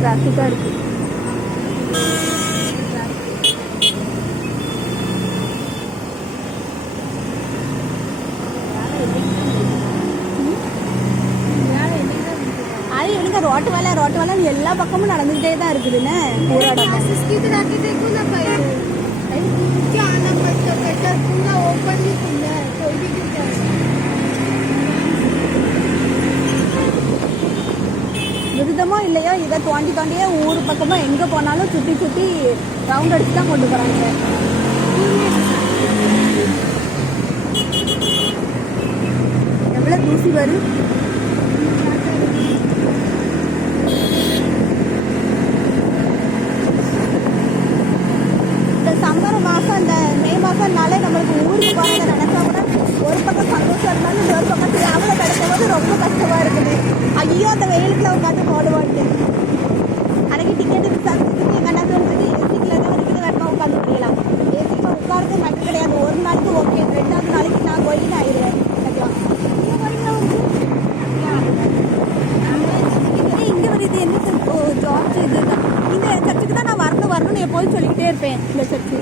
டிராஃபிக்காக இருக்குது. அது எனக்கு ரோட்டு வேலை எல்லா பக்கமும் நடந்துகிட்டே தான் இருக்குதுன்னு போராட்டம். விருதமோ இல்லையோ இதை தோண்டியே ஊர் பக்கமாக எங்கே போனாலும் சுற்றி ரவுண்ட் அடிச்சு தான் கொண்டு போகிறாங்க. எவ்வளோ தூசி வரும். இந்த சம்மர் மாதம் இந்த மே மாதம்னாலே நம்மளுக்கு ஊருக்கு போகிறத நினச்சா கூட ஒரு பக்கம் சந்தோஷம் இருந்தாலும் இன்னொரு பக்கம் டிராவலை கிடைக்கும் போது ரொம்ப கஷ்டமாக இருக்குது. ஐயோ அந்த வெயிலுக்குள்ள உட்காந்து போடுவாட்டு அன்றைக்கி டிக்கெட்டு விசாரிச்சுட்டு எங்கள் அண்ணா சொல்லிட்டு ஏசிக்கில் தான் இருக்குது வேணா உட்காந்து முடியலாம். ஏசிக்கில் உட்காரது மட்டும் கிடையாது. ஒரு நாளுக்கு ஓகே, 2வது நாளைக்கு நான் கோயிலுக்கு ஆயிடுவேன். இங்கே வருது என்ன ஜார்ஜ் இதுதான். இந்த சர்ச்சுக்கு தான் நான் வரணும்னு எப்போதும் சொல்லிக்கிட்டே இருப்பேன். இந்த சர்ச்சு